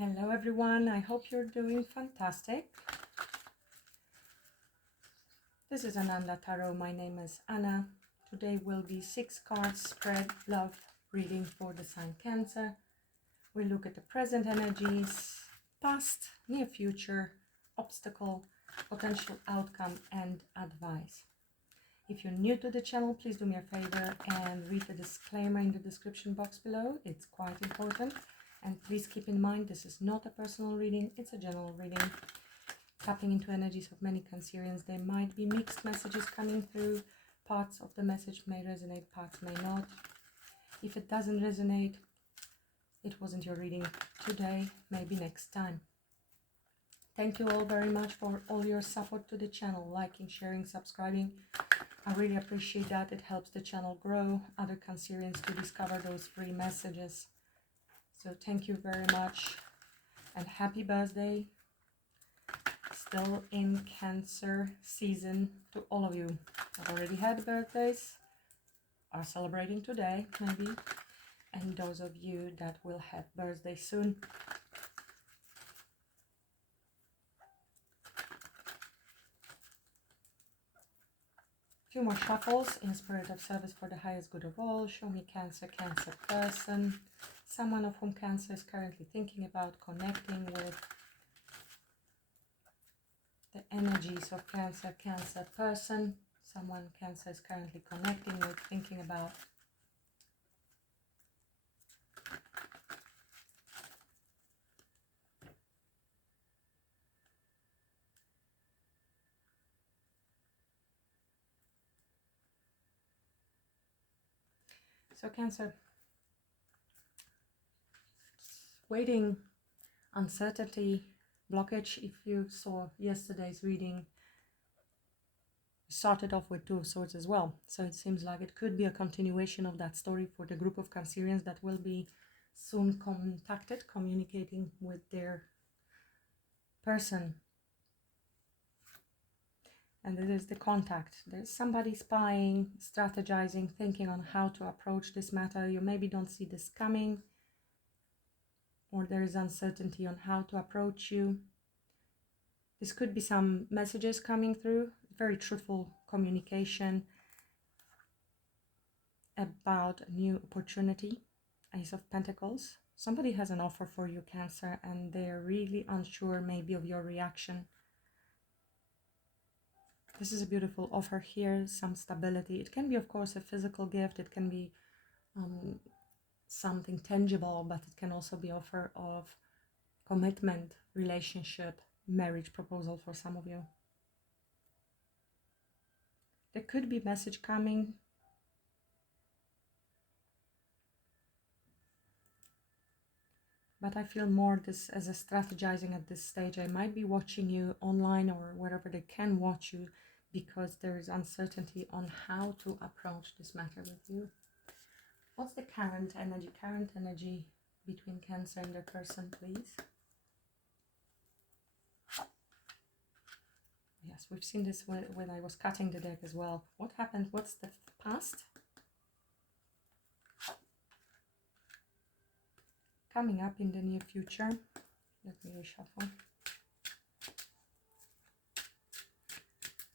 Hello everyone, I hope you're doing fantastic. This is Ananda Tarot. My name is Anna. Today will be 6 cards spread love reading for the sign Cancer. We look at the present energies, past, near future, obstacle, potential outcome and advice. If you're new to the channel, please do me a favor and read the disclaimer in the description box below. It's quite important. And please keep in mind, this is not a personal reading, it's a general reading. Tapping into energies of many Cancerians, there might be mixed messages coming through. Parts of the message may resonate, parts may not. If it doesn't resonate, it wasn't your reading today, maybe next time. Thank you all very much for all your support to the channel, liking, sharing, subscribing. I really appreciate that. It helps the channel grow, other Cancerians to discover those free messages. So thank you very much and happy birthday. Still in Cancer season to all of you. I've already had birthdays, are celebrating today maybe, and those of you that will have birthday soon. Few more shuffles in spirit of service for the highest good of all. Show me Cancer, Cancer person. Someone of whom Cancer is currently thinking about connecting with. The energies of Cancer, Cancer person. Someone Cancer is currently connecting with, thinking about. So Cancer, waiting, uncertainty, blockage. If you saw yesterday's reading, started off with Two of Swords as well. So it seems like it could be a continuation of that story for the group of Cancerians that will be soon contacted, communicating with their person. And it is the contact. There's somebody spying, strategizing, thinking on how to approach this matter. You maybe don't see this coming, or there is uncertainty on how to approach you. This could be some messages coming through, very truthful communication about a new opportunity. Ace of Pentacles. Somebody has an offer for you, Cancer, and they're really unsure maybe of your reaction. This is a beautiful offer here, some stability. It can be, of course, a physical gift. It can be something tangible, but it can also be offer of commitment, relationship, marriage proposal for some of you. There could be a message coming. But I feel more this as a strategizing at this stage. I might be watching you online or wherever they can watch you, because there is uncertainty on how to approach this matter with you. What's the current energy between Cancer and their person, please? Yes, we've seen this when I was cutting the deck as well. What happened? What's the past? Coming up in the near future. Let me reshuffle.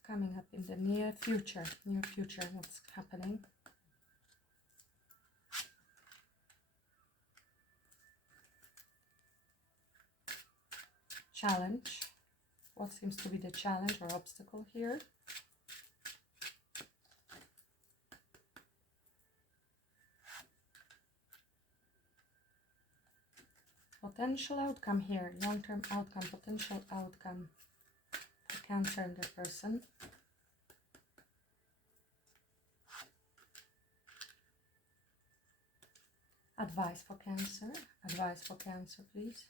Coming up in the near future, what's happening? Challenge. What seems to be the challenge or obstacle here? Potential outcome here, long-term outcome, potential outcome for Cancer and their person. Advice for Cancer, please.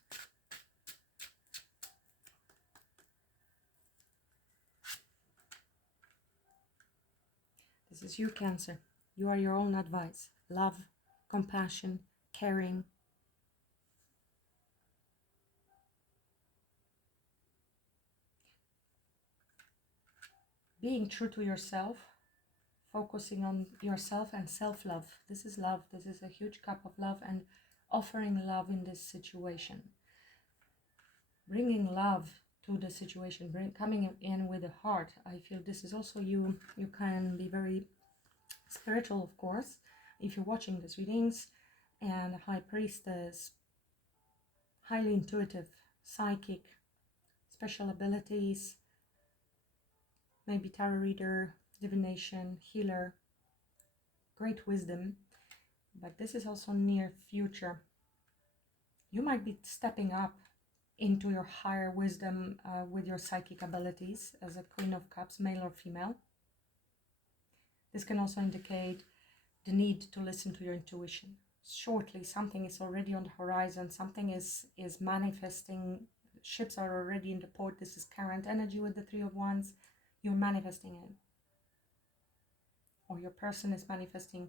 This is you, Cancer. You are your own advice. Love, compassion, caring. Being true to yourself, focusing on yourself and self-love. This is love. This is a huge cup of love and offering love in this situation. bringing love to the situation, coming in with the heart. I feel this is also you. You can be very spiritual, of course, if you're watching these readings, and High Priestess, highly intuitive, psychic, special abilities, maybe tarot reader, divination, healer, great wisdom. But this is also near future. You might be stepping up into your higher wisdom with your psychic abilities as a Queen of Cups, male or female. This can also indicate the need to listen to your intuition. Shortly, something is already on the horizon, something is manifesting, ships are already in the port. This is current energy with the Three of Wands. You're manifesting it. Or your person is manifesting.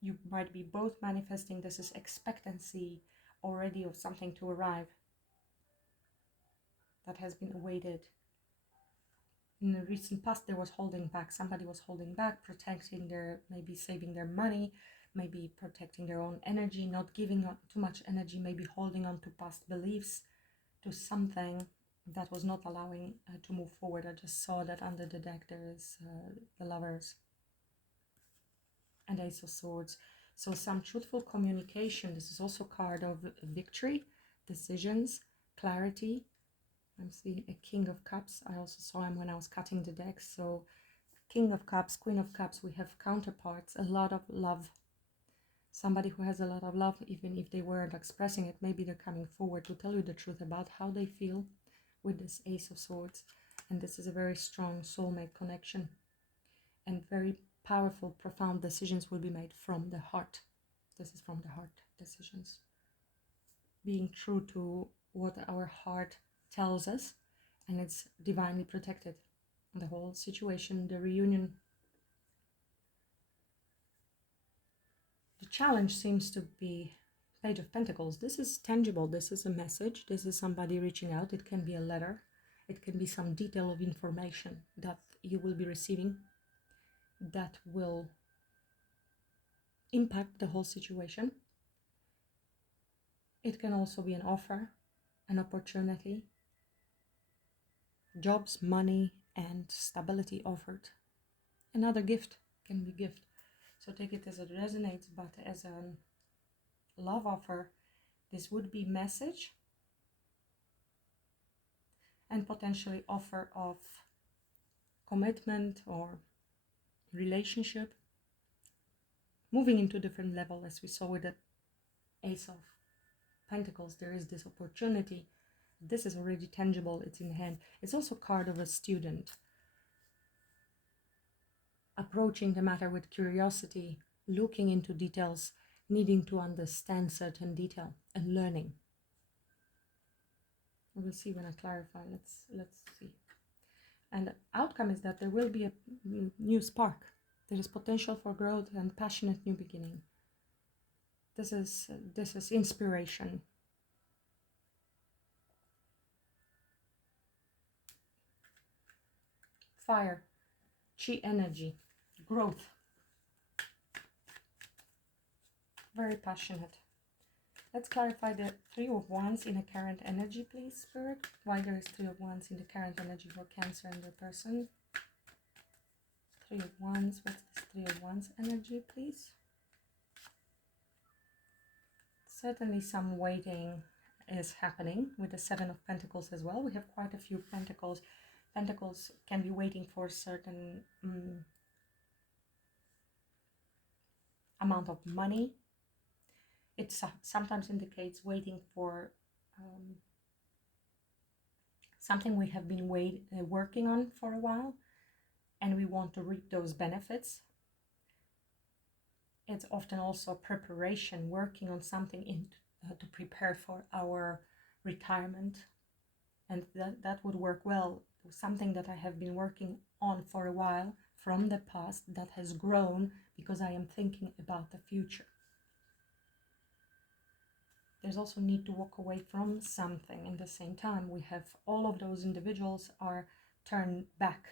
You might be both manifesting. This is expectancy already of something to arrive that has been awaited. In the recent past, there was holding back. Somebody was holding back, protecting their, maybe saving their money, maybe protecting their own energy, not giving too much energy, maybe holding on to past beliefs, to something that was not allowing to move forward. I just saw that under the deck there is the Lovers and Ace of Swords. So some truthful communication. This is also a card of victory, decisions, clarity. I'm seeing a King of Cups. I also saw him when I was cutting the deck. So King of Cups, Queen of Cups, we have counterparts, a lot of love. Somebody who has a lot of love, even if they weren't expressing it, maybe they're coming forward to tell you the truth about how they feel with this Ace of Swords. And this is a very strong soulmate connection. And very powerful, profound decisions will be made from the heart. This is from the heart decisions. Being true to what our heart tells us, and it's divinely protected. The whole situation, the reunion. The challenge seems to be Page of Pentacles. This is tangible. This is a message. This is somebody reaching out. It can be a letter. It can be some detail of information that you will be receiving that will impact the whole situation. It can also be an offer, an opportunity, jobs, money, and stability offered. Another gift can be gift. So take it as it resonates, but as a love offer, this would be message and potentially offer of commitment or relationship, moving into a different level. As we saw with the Ace of Pentacles, there is this opportunity. This is already tangible, it's in hand. It's also a card of a student approaching the matter with curiosity, looking into details, needing to understand certain detail and learning. We'll see when I clarify. Let's see. And the outcome is that there will be a new spark. There is potential for growth and passionate new beginning. This is inspiration. Fire, chi energy, growth. Very passionate. Let's clarify the Three of Wands in a current energy, please, Spirit. Why there is Three of Wands in the current energy for Cancer and their person. Three of Wands. What's this Three of Wands energy, please? Certainly some waiting is happening with the Seven of Pentacles as well. We have quite a few Pentacles. Pentacles can be waiting for a certain amount of money. It sometimes indicates waiting for something we have been working on for a while, and we want to reap those benefits. It's often also preparation, working on something to prepare for our retirement, and that would work well. Something that I have been working on for a while from the past that has grown because I am thinking about the future. There's also need to walk away from something. In the same time, we have all of those individuals are turning back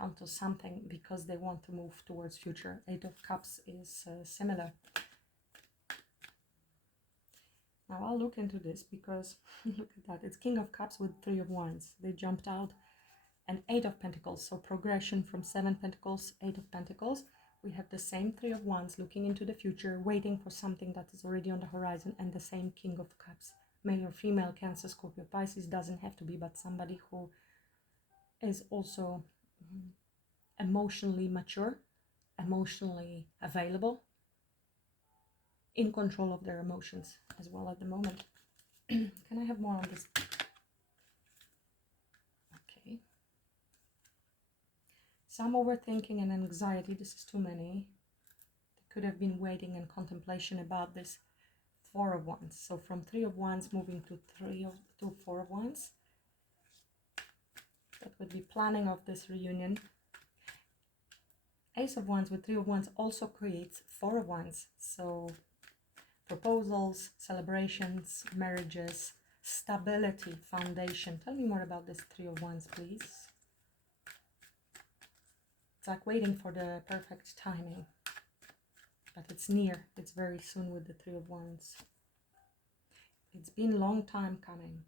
onto something because they want to move towards future. Eight of Cups is similar. Now I'll look into this because look at that. It's King of Cups with 3 of Wands. They jumped out. And 8 of Pentacles. So progression from 7 Pentacles, 8 of Pentacles. We have the same 3 of Wands looking into the future, waiting for something that is already on the horizon, and the same King of Cups. Male or female, Cancer, Scorpio, Pisces, doesn't have to be, but somebody who is also emotionally mature, emotionally available, in control of their emotions as well at the moment. Can I have more on this? Okay. Some overthinking and anxiety. This is too many. They could have been waiting in contemplation about this 4 of Wands. So from 3 of Wands moving to 4 of Wands. That would be planning of this reunion. Ace of Wands with 3 of Wands also creates 4 of Wands. So proposals, celebrations, marriages, stability, foundation. Tell me more about this 3 of Wands, please. It's like waiting for the perfect timing. But it's near. It's very soon with the 3 of Wands. It's been a long time coming.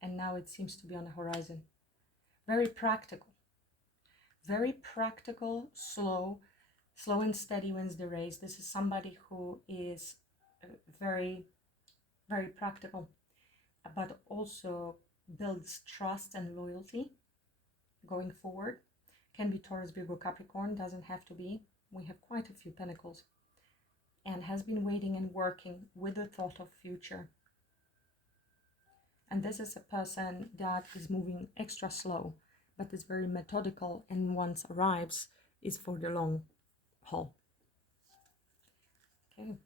And now it seems to be on the horizon. Very practical. Very practical, slow and steady wins the race. This is somebody who is very, very practical, but also builds trust and loyalty going forward. Can be Taurus, Virgo, Capricorn, doesn't have to be. We have quite a few pentacles. And has been waiting and working with the thought of future. And this is a person that is moving extra slow, but is very methodical, and once arrives is for the long haul. Okay.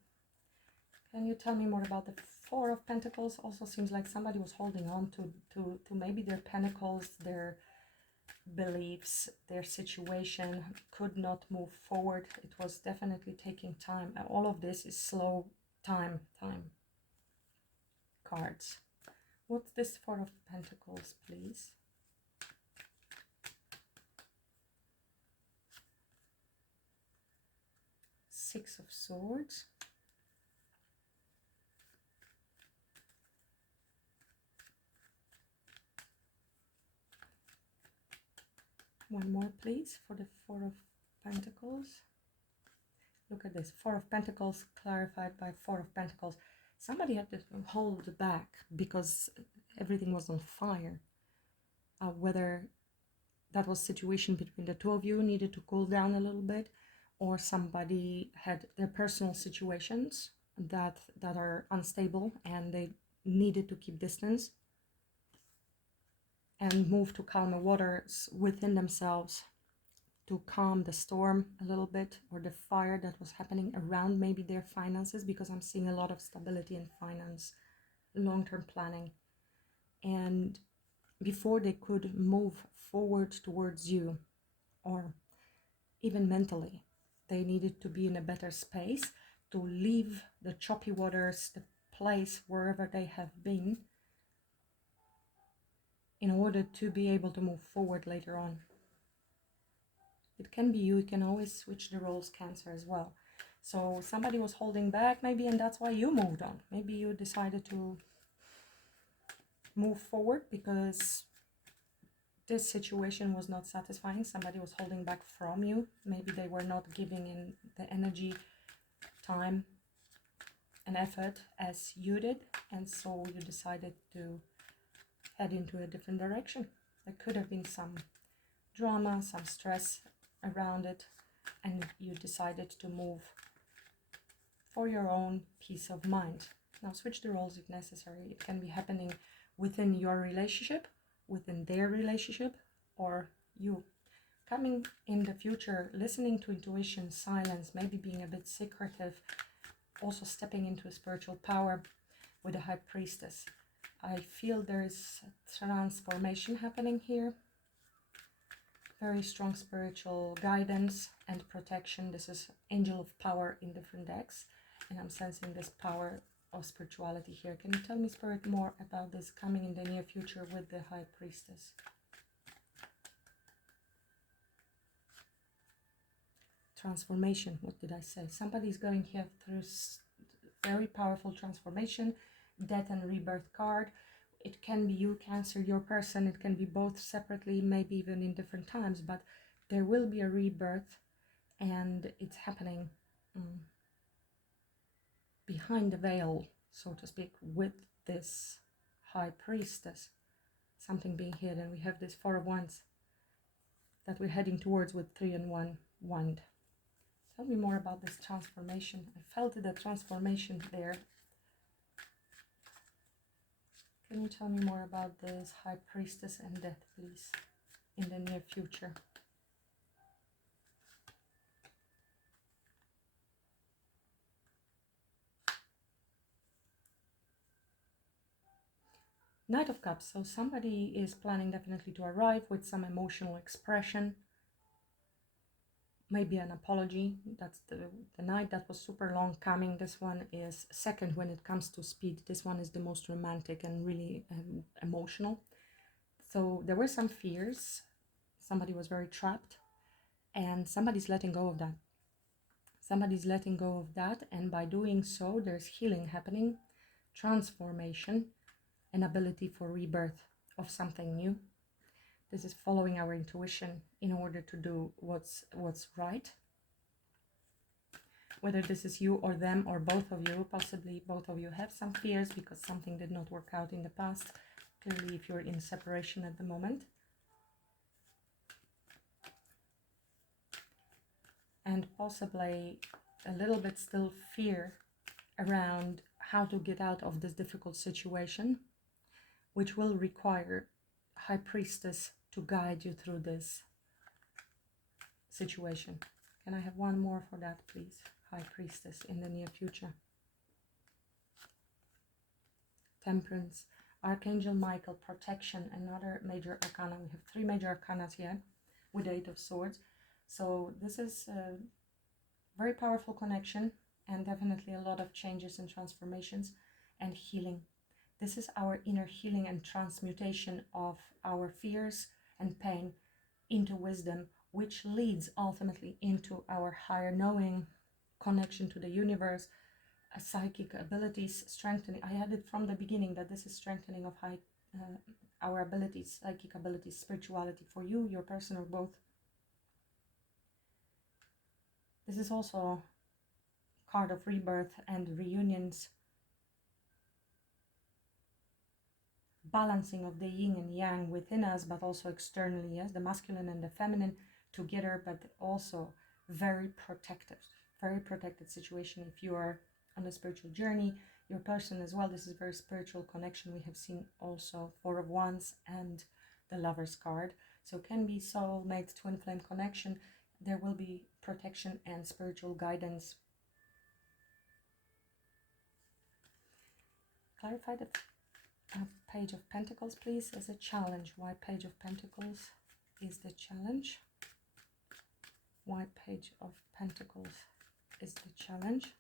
Can you tell me more about the 4 of Pentacles? Also seems like somebody was holding on to maybe their pentacles, their beliefs, their situation, could not move forward. It was definitely taking time. And all of this is slow time cards. What's this 4 of Pentacles, please? Six of Swords. One more, please, for the 4 of Pentacles. Look at this. 4 of Pentacles clarified by 4 of Pentacles. Somebody had to hold back because everything was on fire. Whether that was situation between the 2 of you needed to cool down a little bit, or somebody had their personal situations that are unstable and they needed to keep distance and move to calmer waters within themselves to calm the storm a little bit, or the fire that was happening around maybe their finances, because I'm seeing a lot of stability in finance, long-term planning. And before they could move forward towards you, or even mentally, they needed to be in a better space to leave the choppy waters, the place wherever they have been, in order to be able to move forward later on. It can be you can always switch the roles, Cancer, as well. So somebody was holding back maybe, and that's why you moved on. Maybe you decided to move forward because this situation was not satisfying. Somebody was holding back from you. Maybe they were not giving in the energy, time and effort as you did, and so you decided to head into a different direction. There could have been some drama, some stress around it, and you decided to move for your own peace of mind. Now switch the roles if necessary. It can be happening within your relationship, within their relationship, or you. Coming in the future, listening to intuition, silence, maybe being a bit secretive, also stepping into spiritual power with the High Priestess. I feel there is transformation happening here. Very strong spiritual guidance and protection. This is Angel of Power in different decks, and I'm sensing this power of spirituality here. Can you tell me, Spirit, more about this coming in the near future with the High Priestess? Transformation. What did I say? Somebody's going here through very powerful transformation. death and rebirth card. It can be you, Cancer, your person. It can be both separately, maybe even in different times, but there will be a rebirth, and it's happening behind the veil, so to speak, with this High Priestess. Something being hidden. We have this Four of Wands that we're heading towards with 3 and 1 wand. Tell me more about this transformation. I felt the transformation there. Can you tell me more about this High Priestess and death, please, in the near future? Knight of Cups. So somebody is planning definitely to arrive with some emotional expression. Maybe an apology. That's the night that was super long coming. This one is second when it comes to speed. This one is the most romantic and really emotional. So there were some fears. Somebody was very trapped, and somebody's letting go of that. Somebody's letting go of that, and by doing so, there's healing happening, transformation, an ability for rebirth of something new. This is following our intuition in order to do what's right. Whether this is you or them or both of you, possibly both of you have some fears because something did not work out in the past. Clearly, if you're in separation at the moment. And possibly a little bit still fear around how to get out of this difficult situation, which will require High Priestess to guide you through this situation. Can I have one more for that, please? High Priestess in the near future. Temperance, Archangel Michael, protection, another major arcana. We have 3 major arcanas here with 8 of Swords. So this is a very powerful connection, and definitely a lot of changes and transformations and healing. This is our inner healing and transmutation of our fears and pain into wisdom, which leads ultimately into our higher knowing, connection to the universe, psychic abilities, strengthening. I had it from the beginning that this is strengthening of our abilities, psychic abilities, spirituality for you, your person, or both. This is also a card of rebirth and reunions, balancing of the yin and yang within us, but also externally, yes, the masculine and the feminine together, but also very protected situation. If you are on a spiritual journey, your person as well, this is very spiritual connection. We have seen also 4 of Wands and the Lover's card. So can be soulmate, twin flame connection. There will be protection and spiritual guidance. Clarify the Page of Pentacles, please, as a challenge. Why Page of Pentacles is the challenge? Why Page of Pentacles is the challenge?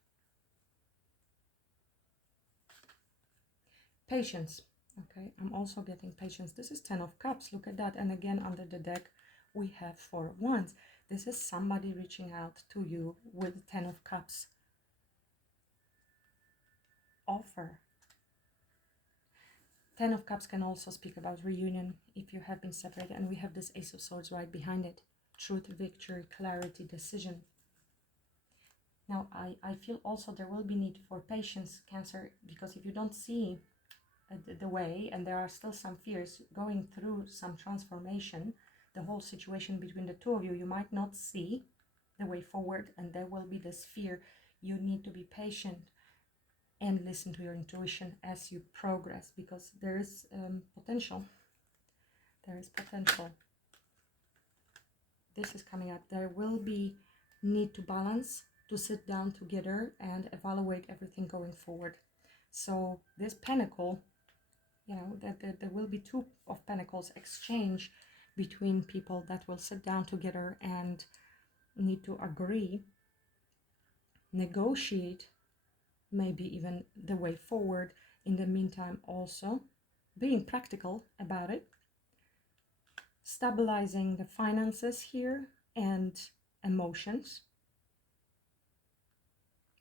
Patience. Okay, I'm also getting patience. This is 10 of Cups. Look at that. And again, under the deck, we have 4 of Wands. This is somebody reaching out to you with 10 of Cups. Offer. 10 of Cups can also speak about reunion if you have been separated. And we have this Ace of Swords right behind it. Truth, victory, clarity, decision. Now, I feel also there will be need for patience, Cancer, because if you don't see the way, and there are still some fears going through some transformation, the whole situation between the two of you, you might not see the way forward, and there will be this fear. You need to be patient and listen to your intuition as you progress, because there is potential. There is potential. This is coming up. There will be need to balance, to sit down together and evaluate everything going forward. So this Pentacle, you know, that there will be 2 of Pentacles exchange between people that will sit down together and need to agree, negotiate, maybe even the way forward. In the meantime, also being practical about it, stabilizing the finances here and emotions.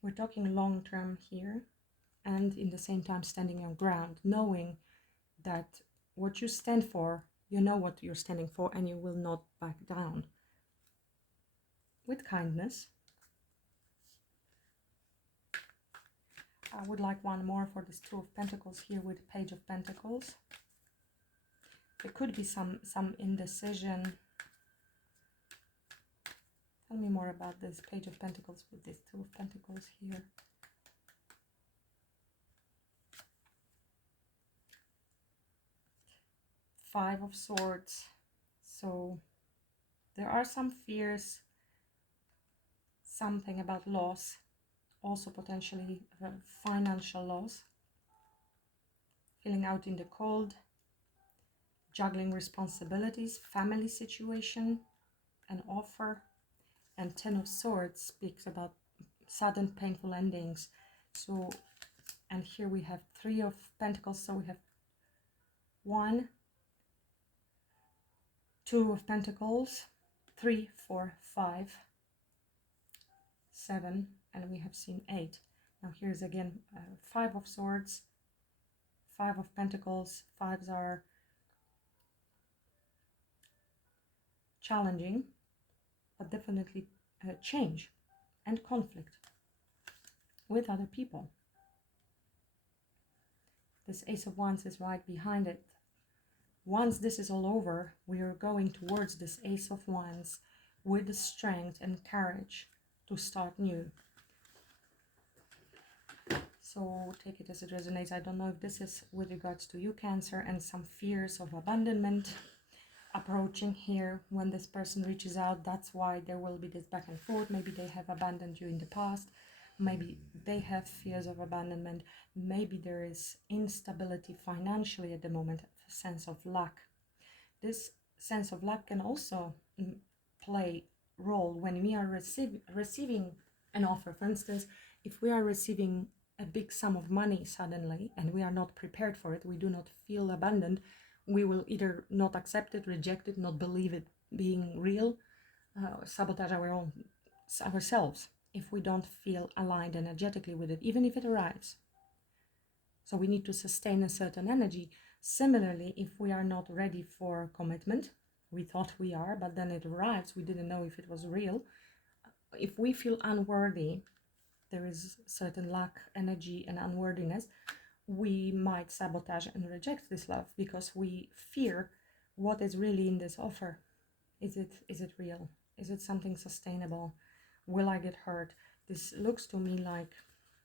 We're talking long term here, and in the same time standing your ground, knowing that what you stand for, you know what you're standing for, and you will not back down. With kindness. I would like one more for this Two of Pentacles here with Page of Pentacles. There could be some indecision. Tell me more about this Page of Pentacles with this Two of Pentacles here. Five of Swords. So there are some fears, something about loss, also potentially financial loss, feeling out in the cold, juggling responsibilities, family situation, an offer, and Ten of Swords speaks about sudden painful endings. So, and here we have Three of Pentacles, so we have 1, 2 of Pentacles, 3, 4, 5, 7, and we have seen 8. Now here's again 5 of Swords, 5 of Pentacles. Fives are challenging, but definitely change and conflict with other people. This Ace of Wands is right behind it. Once this is all over, we are going towards this Ace of Wands with the strength and courage to start new. So take it as it resonates. I don't know if this is with regards to you, Cancer, and some fears of abandonment approaching here when this person reaches out. That's why there will be this back and forth. Maybe they have abandoned you in the past. Maybe they have fears of abandonment. Maybe there is instability financially at the moment, a sense of lack. This sense of lack can also play role when we are receiving an offer. For instance, if we are receiving a big sum of money suddenly and we are not prepared for it, we do not feel abandoned, we will either not accept it, reject it, not believe it being real, sabotage ourselves if we don't feel aligned energetically with it, even if it arrives. So we need to sustain a certain energy. Similarly, if we are not ready for commitment, we thought we are, but then it arrives, we didn't know if it was real. If we feel unworthy, there is certain lack, energy, and unworthiness, we might sabotage and reject this love because we fear what is really in this offer. Is it real? Is it something sustainable? Will I get hurt? This looks to me like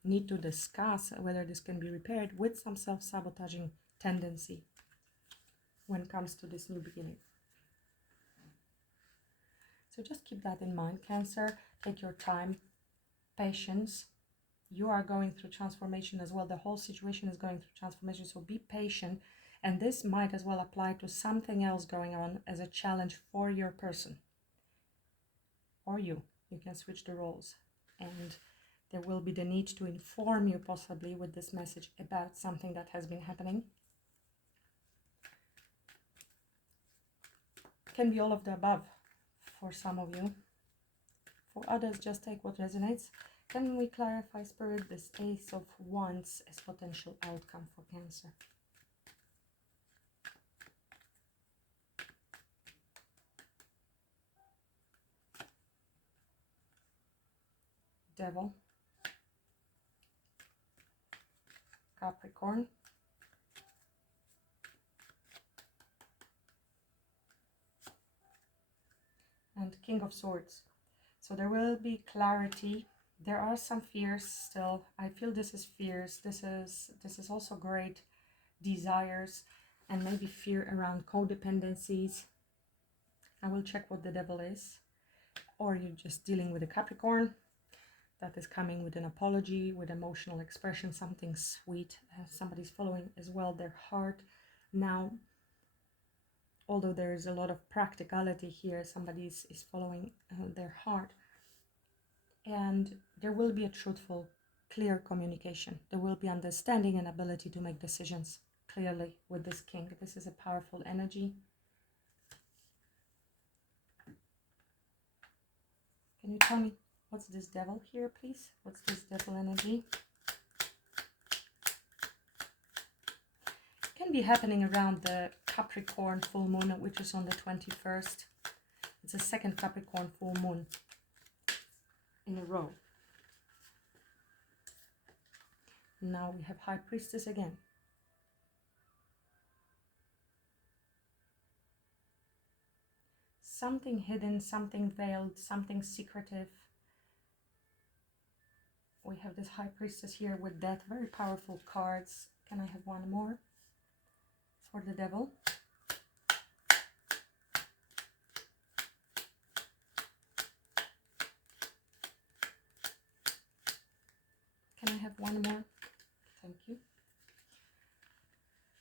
need to discuss whether this can be repaired with some self-sabotaging tendency when it comes to this new beginning. So just keep that in mind, Cancer. Take your time, patience. You are going through transformation as well. The whole situation is going through transformation, so be patient. And this might as well apply to something else going on as a challenge for your person. Or you. You can switch the roles. And there will be the need to inform you possibly with this message about something that has been happening. Can be all of the above for some of you. For others, just take what resonates. Can we clarify, Spirit, this Ace of Wands as potential outcome for Cancer? Devil, Capricorn, and King of Swords. So there will be clarity. There are some fears still. I feel this is fears. This is also great desires and maybe fear around codependencies. I will check what the Devil is. Or you're just dealing with a Capricorn that is coming with an apology, with emotional expression, something sweet. Somebody's following as well their heart. Now, although there is a lot of practicality here, somebody is following their heart. And there will be a truthful, clear communication. There will be understanding and ability to make decisions clearly with this King. This is a powerful energy. Can you tell me what's this Devil here, please? What's this Devil energy? can be happening around the Capricorn full moon, which is on the 21st. It's the second Capricorn full moon in a row. Now we have High Priestess again. Something hidden, something veiled, something secretive. We have this High Priestess here with Death, very powerful cards. Can I have one more for the Devil? Can I have one more? Thank you.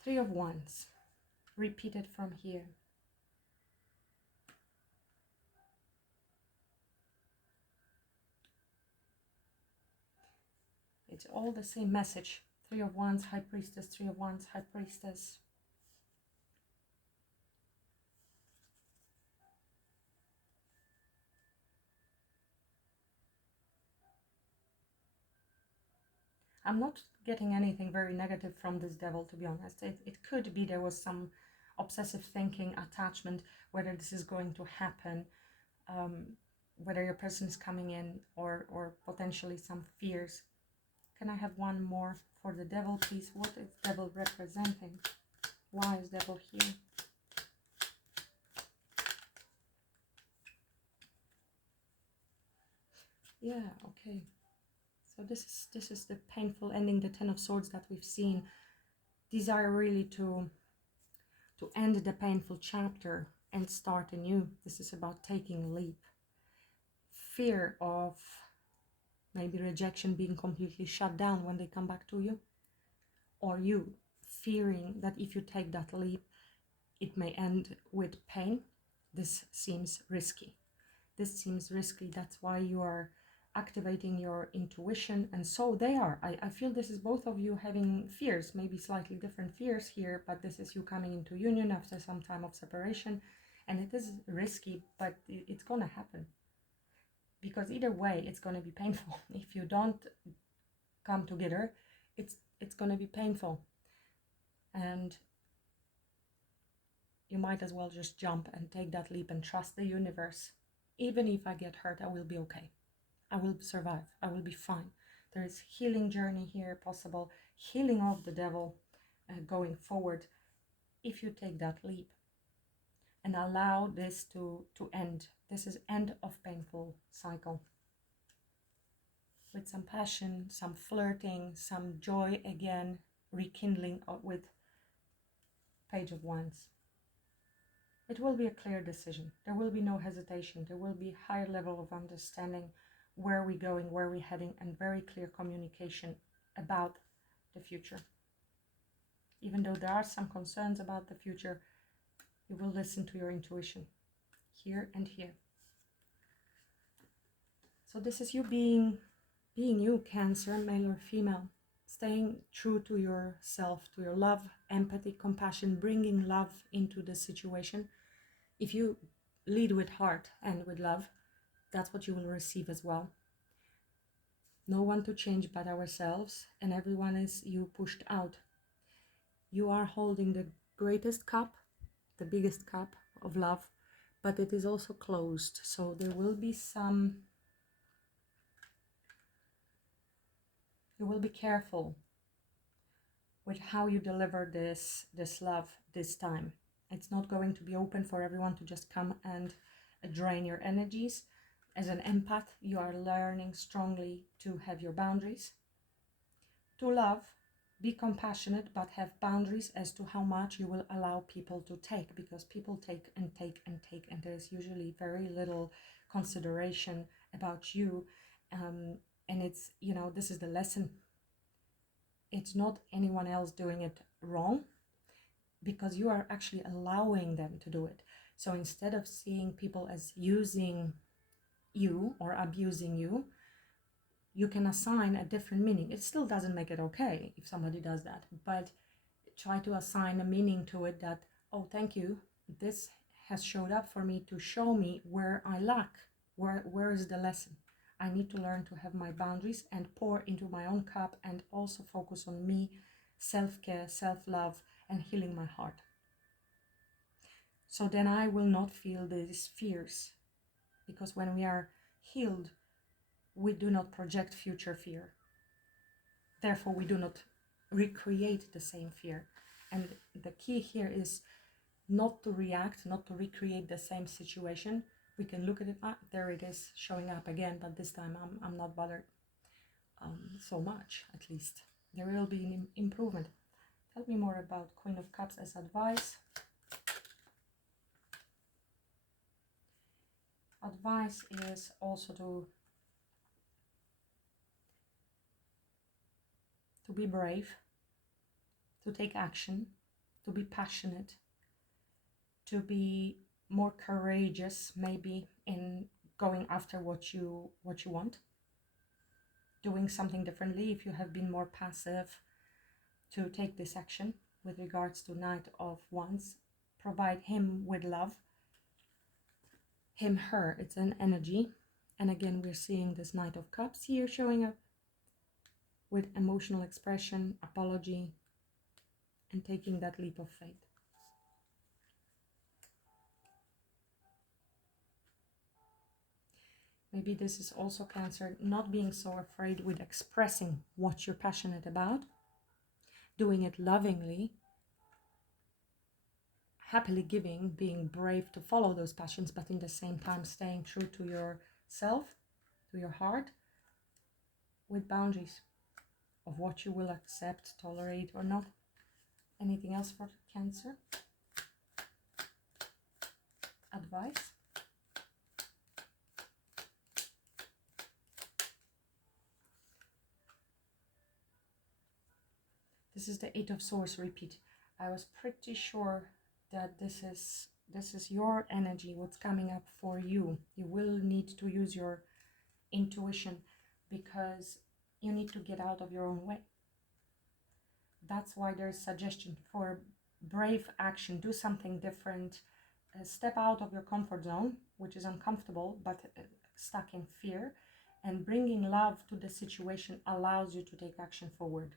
Three of Wands, repeated from here. It's all the same message. Three of Wands, High Priestess, Three of Wands, High Priestess. I'm not getting anything very negative from this Devil, to be honest. It could be there was some obsessive thinking, attachment, whether this is going to happen, whether your person is coming in, or potentially some fears. Can I have one more for the Devil, please? What is Devil representing? Why is Devil here? Yeah, okay. So this is the painful ending, the Ten of Swords that we've seen. Desire really to end the painful chapter and start anew. This is about taking a leap. Fear of maybe rejection, being completely shut down when they come back to you. Or you fearing that if you take that leap, it may end with pain. This seems risky. This seems risky. That's why you are activating your intuition, and so they are. I feel this is both of you having fears, maybe slightly different fears here, but this is you coming into union after some time of separation, and it is risky, but it's gonna happen, because either way it's gonna be painful. If you don't come together, it's gonna be painful, and you might as well just jump and take that leap and trust the universe. Even if I get hurt, I will be okay. I will survive. I will be fine. There is healing journey here possible, healing of the Devil going forward if you take that leap and allow this to end. This is end of painful cycle. With some passion, some flirting, some joy again, rekindling with Page of Wands. It will be a clear decision. There will be no hesitation. There will be higher level of understanding where we're going, where we're heading, and very clear communication about the future. Even though there are some concerns about the future, you will listen to your intuition here and here. So this is you being you, Cancer, male or female, staying true to yourself, to your love, empathy, compassion, bringing love into the situation. If you lead with heart and with love, that's what you will receive as well. No one to change but ourselves, and everyone is you pushed out. You are holding the greatest cup, the biggest cup of love, but it is also closed. So there will be some, you will be careful with how you deliver this love this time. It's not going to be open for everyone to just come and drain your energies. As an empath, you are learning strongly to have your boundaries, to love, be compassionate, but have boundaries as to how much you will allow people to take, because people take and take and take, and there's usually very little consideration about you. And it's, you know, this is the lesson. It's not anyone else doing it wrong, because you are actually allowing them to do it. So instead of seeing people as using you or abusing you, you can assign a different meaning. It still doesn't make it okay if somebody does that, but try to assign a meaning to it that, oh, thank you, this has showed up for me to show me where I lack, where is the lesson. I need to learn to have my boundaries and pour into my own cup, and also focus on me, self-care, self-love, and healing my heart. So then I will not feel these fears, because when we are healed, we do not project future fear. Therefore, we do not recreate the same fear. And the key here is not to react, not to recreate the same situation. We can look at it, there it is showing up again, but this time I'm not bothered so much, at least. There will be an improvement. Tell me more about Queen of Cups as advice. Advice is also to be brave, to take action, to be passionate, to be more courageous, maybe in going after what you want, doing something differently. If you have been more passive, to take this action with regards to Knight of Wands. Provide him with love. Him, her, it's an energy. And again, we're seeing this Knight of Cups here showing up with emotional expression, apology, and taking that leap of faith. Maybe this is also Cancer, not being so afraid with expressing what you're passionate about, doing it lovingly, happily giving, being brave to follow those passions, but in the same time staying true to yourself, to your heart, with boundaries of what you will accept, tolerate, or not. Anything else for Cancer? Advice? This is the Eight of Swords repeat. I was pretty sure that this is your energy, what's coming up for you. You will need to use your intuition, because you need to get out of your own way. That's why there's suggestion for brave action. Do something different. Step out of your comfort zone, which is uncomfortable, but stuck in fear. And bringing love to the situation allows you to take action forward.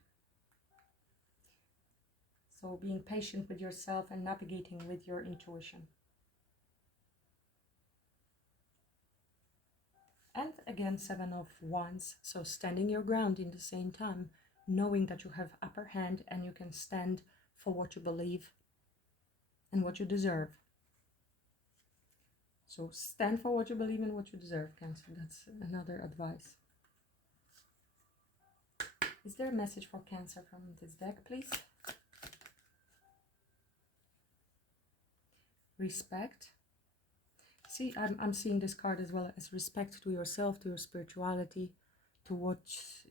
So being patient with yourself and navigating with your intuition. And again, Seven of Wands. So standing your ground in the same time, knowing that you have upper hand and you can stand for what you believe and what you deserve. So stand for what you believe and what you deserve, Cancer. That's another advice. Is there a message for Cancer from this deck, please? Respect. See, I'm seeing this card as well as respect to yourself, to your spirituality, to what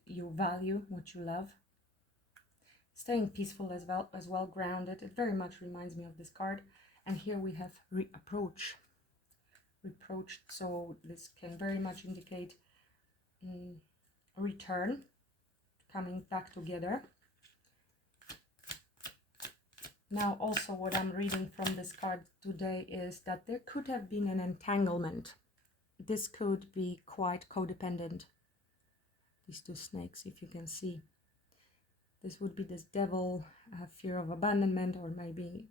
you value, what you love. Staying peaceful as well, grounded. It very much reminds me of this card. And here we have reproach. Reproach, so this can very much indicate return, coming back together. Now also what I'm reading from this card today is that there could have been an entanglement. This could be quite codependent. These two snakes, if you can see. This would be this devil, fear of abandonment, or maybe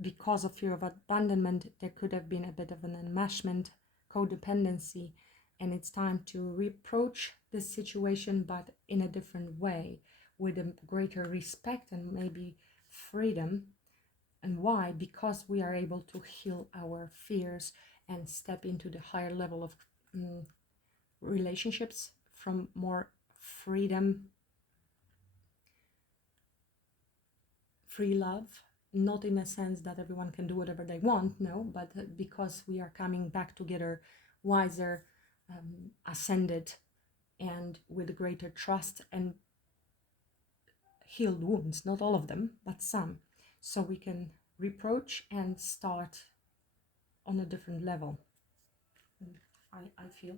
because of fear of abandonment, there could have been a bit of an enmeshment, codependency, and it's time to reapproach this situation, but in a different way, with a greater respect and maybe freedom. And why? Because we are able to heal our fears and step into the higher level of relationships from more freedom, free love. Not in a sense that everyone can do whatever they want, no, but because we are coming back together wiser, ascended, and with greater trust and healed wounds, not all of them, but some, so we can reproach and start on a different level. I feel,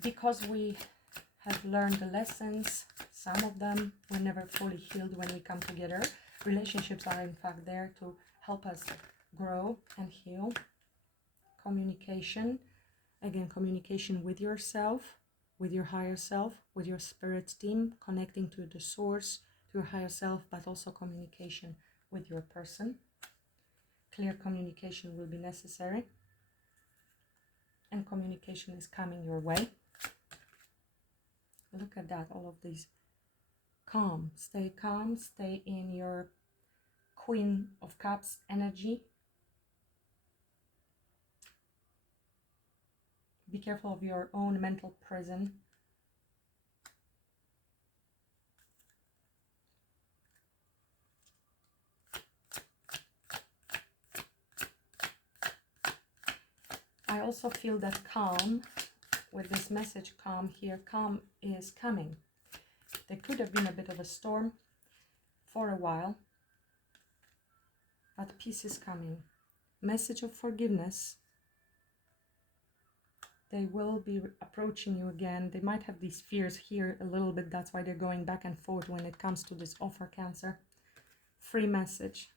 because we have learned the lessons, some of them were never fully healed when we come together. Relationships are in fact there to help us grow and heal. Communication, again, communication with yourself, with your higher self, with your spirit team, connecting to the source, to your higher self, but also communication with your person. Clear communication will be necessary, and communication is coming your way. Look at that, all of these. Calm, stay in your Queen of Cups energy. Be careful of your own mental prison. I also feel that calm, with this message calm here, calm is coming. There could have been a bit of a storm for a while, but peace is coming. Message of forgiveness. They will be approaching you again. They might have these fears here a little bit. That's why they're going back and forth when it comes to this offer, Cancer. Free message.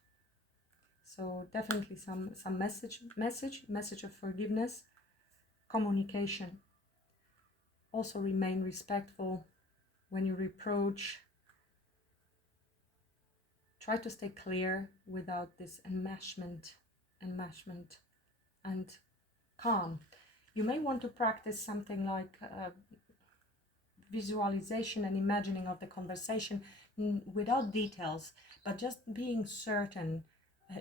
So definitely some message of forgiveness, communication. Also remain respectful when you reproach. Try to stay clear without this enmeshment and calm. You may want to practice something like visualization and imagining of the conversation without details, but just being certain,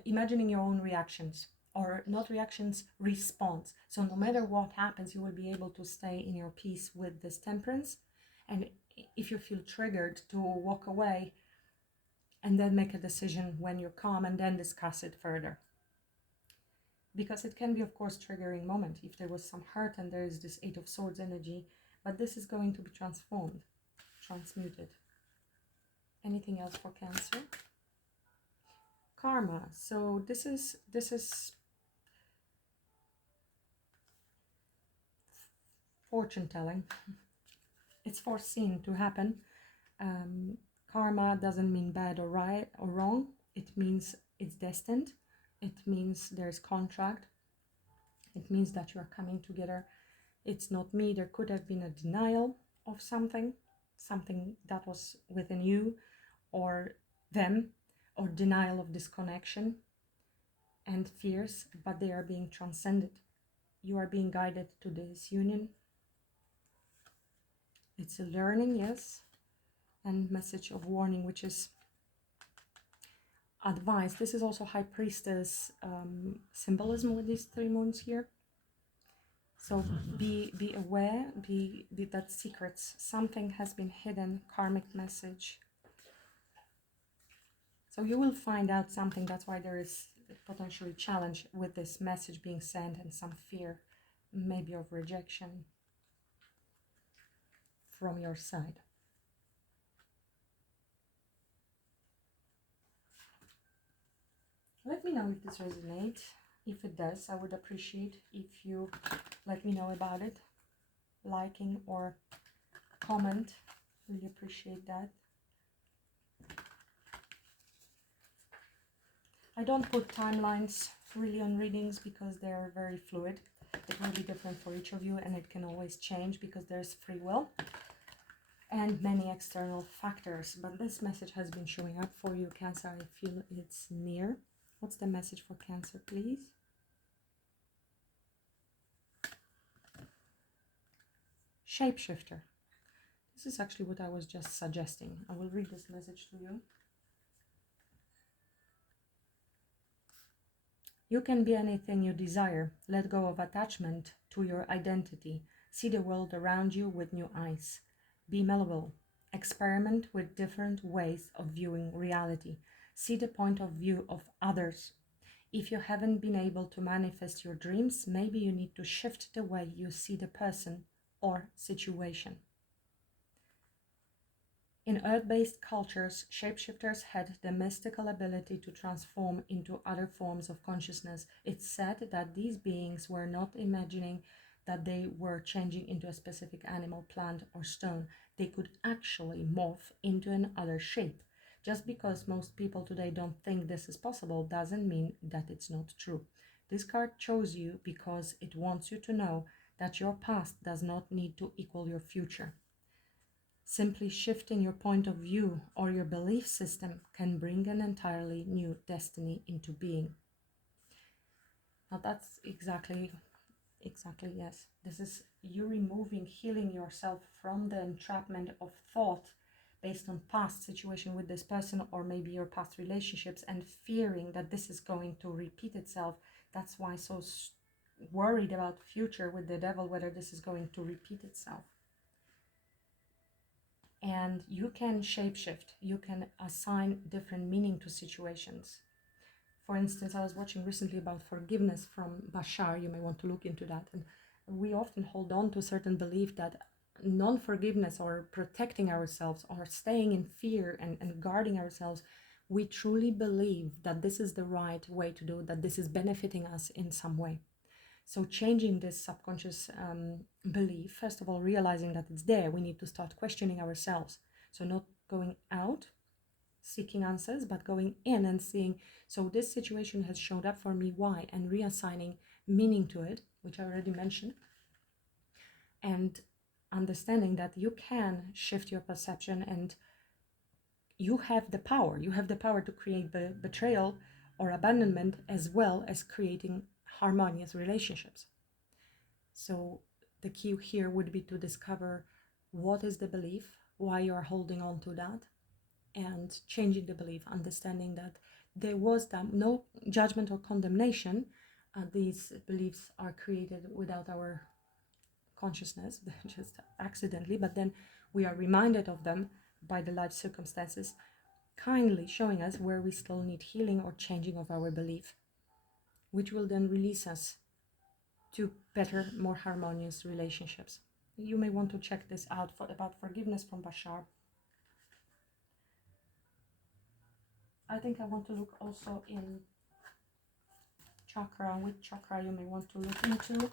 imagining your own reactions, or not reactions, response. So no matter what happens, you will be able to stay in your peace with this temperance. And if you feel triggered, to walk away and then make a decision when you're calm and then discuss it further. Because it can be, of course, triggering moment if there was some hurt and there is this Eight of Swords energy, but this is going to be transformed, transmuted. Anything else for Cancer? Karma. So this is fortune telling. It's foreseen to happen. Karma doesn't mean bad or right or wrong. It means it's destined. It means there's contract. It means that you are coming together. It's not me. There could have been a denial of something that was within you or them, or denial of this connection and fears, but they are being transcended. You are being guided to this union. It's a learning, yes, and message of warning, which is advice. This is also High Priestess symbolism with these 3 moons here. So be aware, be that secrets, something has been hidden, karmic message. So you will find out something. That's why there is potentially challenge with this message being sent, and some fear, maybe of rejection from your side. Let me know if this resonates. If it does, I would appreciate if you let me know about it. Liking or comment. Really appreciate that. I don't put timelines really on readings because they're very fluid. It will be different for each of you, and it can always change because there's free will and many external factors. But this message has been showing up for you, Cancer. I feel it's near. What's the message for Cancer, please? Shapeshifter. This is actually what I was just suggesting. I will read this message to you. You can be anything you desire. Let go of attachment to your identity. See the world around you with new eyes. Be malleable. Experiment with different ways of viewing reality. See the point of view of others. If you haven't been able to manifest your dreams, maybe you need to shift the way you see the person or situation. In earth-based cultures, shapeshifters had the mystical ability to transform into other forms of consciousness. It's said that these beings were not imagining that they were changing into a specific animal, plant, or stone. They could actually morph into another shape. Just because most people today don't think this is possible doesn't mean that it's not true. This card chose you because it wants you to know that your past does not need to equal your future. Simply shifting your point of view or your belief system can bring an entirely new destiny into being. Now that's exactly, yes. This is you removing, healing yourself from the entrapment of thought based on past situation with this person, or maybe your past relationships, and fearing that this is going to repeat itself. That's why so worried about future with the devil, whether this is going to repeat itself. And you can shapeshift, you can assign different meaning to situations. For instance, I was watching recently about forgiveness from Bashar. You may want to look into that. And we often hold on to a certain belief that non-forgiveness or protecting ourselves or staying in fear and guarding ourselves, we truly believe that this is the right way to do, that this is benefiting us in some way. So changing this subconscious belief, first of all, realizing that it's there, we need to start questioning ourselves. So not going out seeking answers, but going in and seeing, so this situation has showed up for me, why, and reassigning meaning to it, which I already mentioned, and understanding that you can shift your perception, and you have the power to create the betrayal or abandonment, as well as creating harmonious relationships. So the key here would be to discover what is the belief, why you are holding on to that, and changing the belief, understanding that there was no judgment or condemnation. These beliefs are created without our consciousness, just accidentally, but then we are reminded of them by the life circumstances, kindly showing us where we still need healing or changing of our belief, which will then release us to better, more harmonious relationships. You may want to check this out about forgiveness from Bashar. I think I want to look also in chakra, which chakra you may want to look into.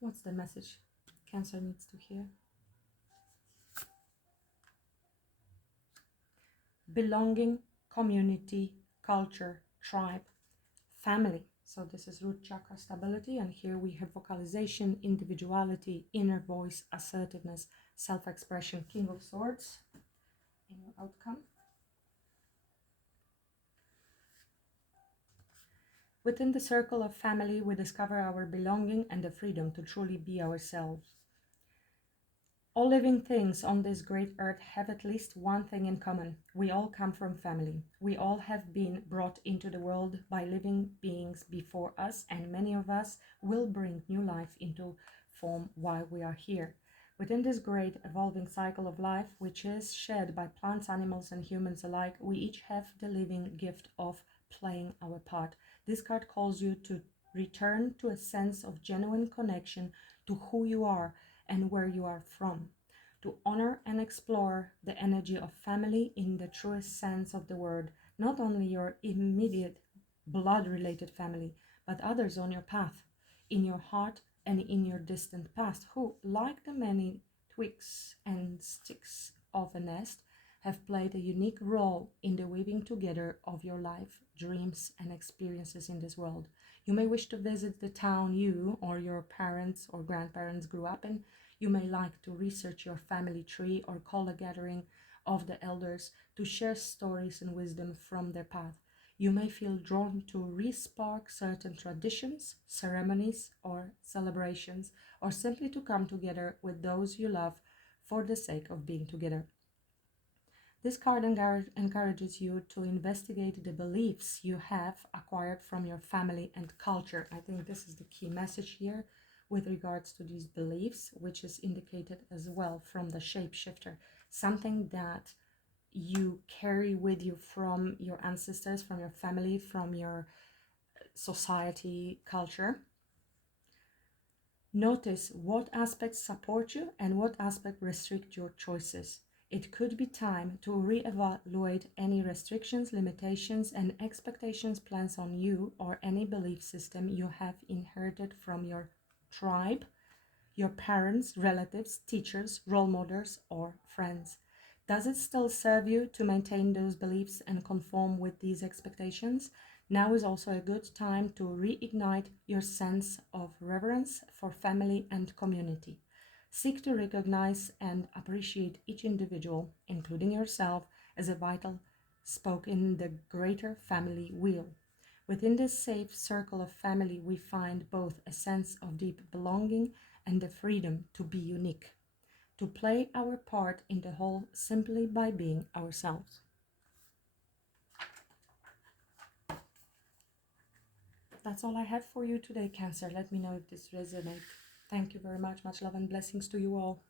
What's the message Cancer needs to hear? Belonging, community, culture, tribe, family. So this is root chakra stability, and here we have vocalization, individuality, inner voice, assertiveness, self-expression, King of Swords in your outcome. Within the circle of family, we discover our belonging and the freedom to truly be ourselves. All living things on this great earth have at least one thing in common. We all come from family. We all have been brought into the world by living beings before us, and many of us will bring new life into form while we are here. Within this great evolving cycle of life, which is shared by plants, animals, and humans alike, we each have the living gift of playing our part. This card calls you to return to a sense of genuine connection to who you are and where you are from, to honor and explore the energy of family in the truest sense of the word, not only your immediate blood-related family, but others on your path, in your heart and in your distant past, who, like the many twigs and sticks of a nest, have played a unique role in the weaving together of your life, dreams, and experiences in this world. You may wish to visit the town you or your parents or grandparents grew up in. You may like to research your family tree or call a gathering of the elders to share stories and wisdom from their path. You may feel drawn to re-spark certain traditions, ceremonies, or celebrations, or simply to come together with those you love for the sake of being together. This card encourages you to investigate the beliefs you have acquired from your family and culture. I think this is the key message here with regards to these beliefs, which is indicated as well from the shapeshifter. Something that you carry with you from your ancestors, from your family, from your society, culture. Notice what aspects support you and what aspects restrict your choices. It could be time to reevaluate any restrictions, limitations, and expectations placed on you or any belief system you have inherited from your tribe, your parents, relatives, teachers, role models, or friends. Does it still serve you to maintain those beliefs and conform with these expectations? Now is also a good time to reignite your sense of reverence for family and community. Seek to recognize and appreciate each individual, including yourself, as a vital spoke in the greater family wheel. Within this safe circle of family, we find both a sense of deep belonging and the freedom to be unique, to play our part in the whole simply by being ourselves. That's all I have for you today, Cancer. Let me know if this resonates. Thank you very much. Much love and blessings to you all.